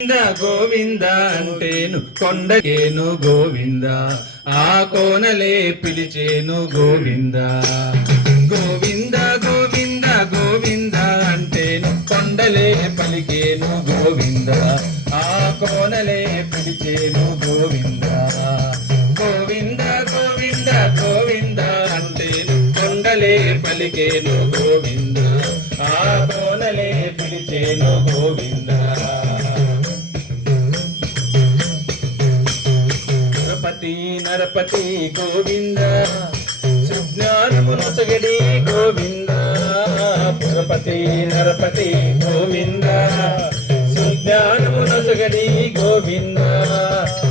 గోవింద అంటేను కొండకేను గోవింద, ఆ కోనలే పిలిచేను గోవింద. గోవింద గోవింద గోవింద అంటేను కొండలే పలికేను గోవింద, ఆ కోనలే పిలిచేను గోవింద. గోవింద గోవింద గోవింద అంటేను కొండలే పలికేను గోవింద, ఆ కోనలే పిలిచేను గోవింద. నరపతి గోవింద, సుజ్ఞానమునొసగడి గోవింద. పురపతి నరపతి గోవింద, సుజ్ఞానమునొసగడి గోవింద.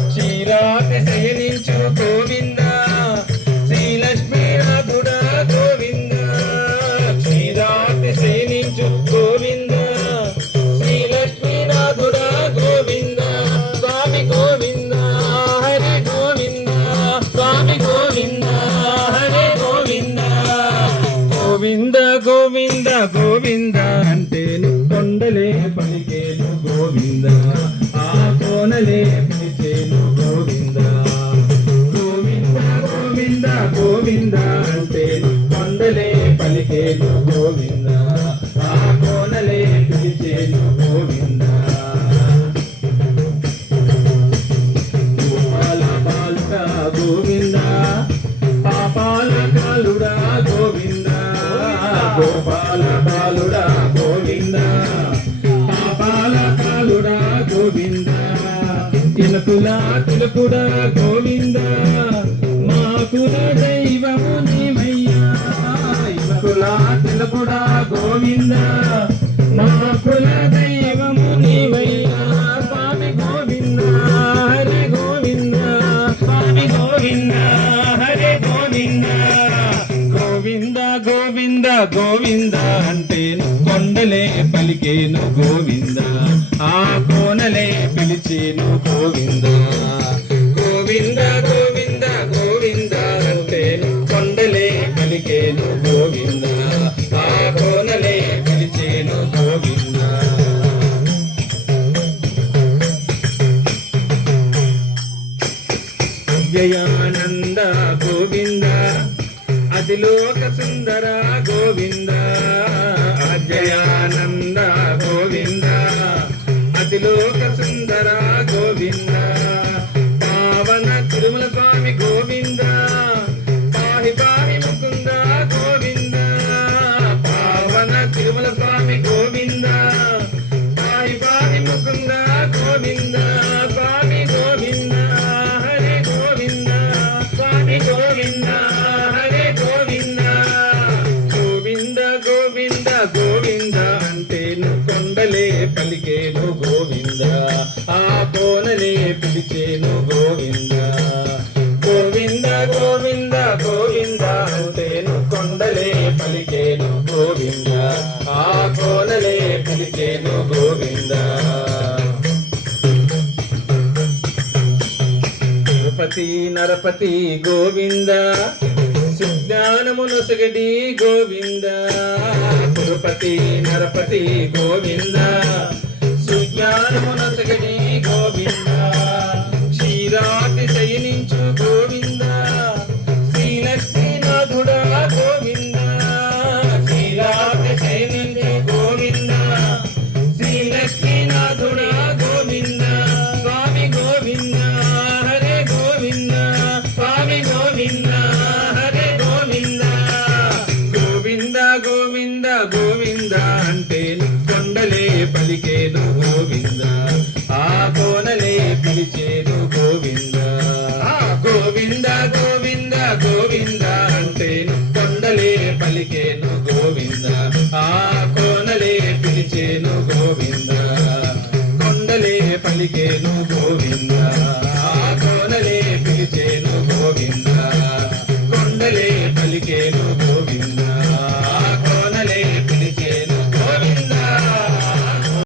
క్షీరాతి శయనించు గోవింద, శ్రీలక్ష్మీనాథుడా గోవింద. క్షీరాతి శయనించు గోవింద, శ్రీలక్ష్మీనాథుడా గోవింద. స్వామి గోవింద హరి గోవింద, స్వామి గోవింద హరే గోవింద. గోవింద గోవింద గోవింద అంటేను కొండలే పలికేను గోవింద, ఆ కోనలే పిలిచేను గోవింద. గోవింద గోవింద గోవింద అంటేను కొండలే పలికేను గోవింద, ఆ కోనలే పిలిచేను గోవింద. గోవింద పాపాల కాలుడా గోవింద, గోపాల బాలుడా గోవింద. పాపాల కాలుడా గోవింద, తిలకులా తిలకుడా గోవింద. మా కుల దైవము నీవయ్యా, ఇలకులా తిలకుడా గోవింద. మా కుల దైవము నీవయ్యా. స్వామి గోవింద హరి గోవింద, స్వామి గోవింద హరే గోవింద. గోవింద గోవింద గోవింద అంటేను కొండలే పలికేను గోవింద, ఆ కోనలే పిలిచేను గోవింద. గోవింద గోవింద గోవింద అంటేను కొండలే పలికేను గోవింద, ఆ కోనలే పిలిచేను గోవింద. అవ్యయానంద గోవింద, అతిలోక సుందర గోవింద. అవ్యయానంద గోవింద, అతిలోక సుందర గోవింద. పావన తిరుమల స్వామి గోవింద, పాహి పాహి ముకుంద గోవింద. పావన తిరుమల స్వామి గోవింద, పాహి పాహి ముకుంద గోవింద. స్వామి గోవింద హరే గోవింద, స్వామి గోవింద హరే గోవింద. గోవింద గోవింద గోవింద అంటేను కొండలే పలికేను గోవింద, ఆ కోనలే పిలిచేను గోవింద. గోవింద గోవింద గోవింద అంటేను కొండలే పలికేను గోవింద, ఆ కోనలే పిలిచేను గోవింద. తిరుపతి నరపతి గోవింద, సుజ్ఞానమునొసగడి గోవింద. తిరుపతి నరపతి గోవింద, సుజ్ఞానమునొసగడి గోవింద. క్షీరాతి శయనించు గోవింద, శ్రీలక్ష్మీనాథుడా గోవింద. క్షీరాతి శయనించు గోవింద, శ్రీలక్ష్మీనాథుడా గోవింద. స్వామి గోవింద హరే గోవింద, స్వామి గోవింద హరే గోవింద. గోవింద గోవింద గోవింద అంటేను కొండలే పలికేను గోవింద, ఆ కోనలే పిలిచేను గోవింద. గోవింద గోవింద గోవింద అంటేను కొండలే పలికేను గోవింద, ఆ కోనలే పిలిచేను గోవింద. కొండలే పలికేను గోవింద.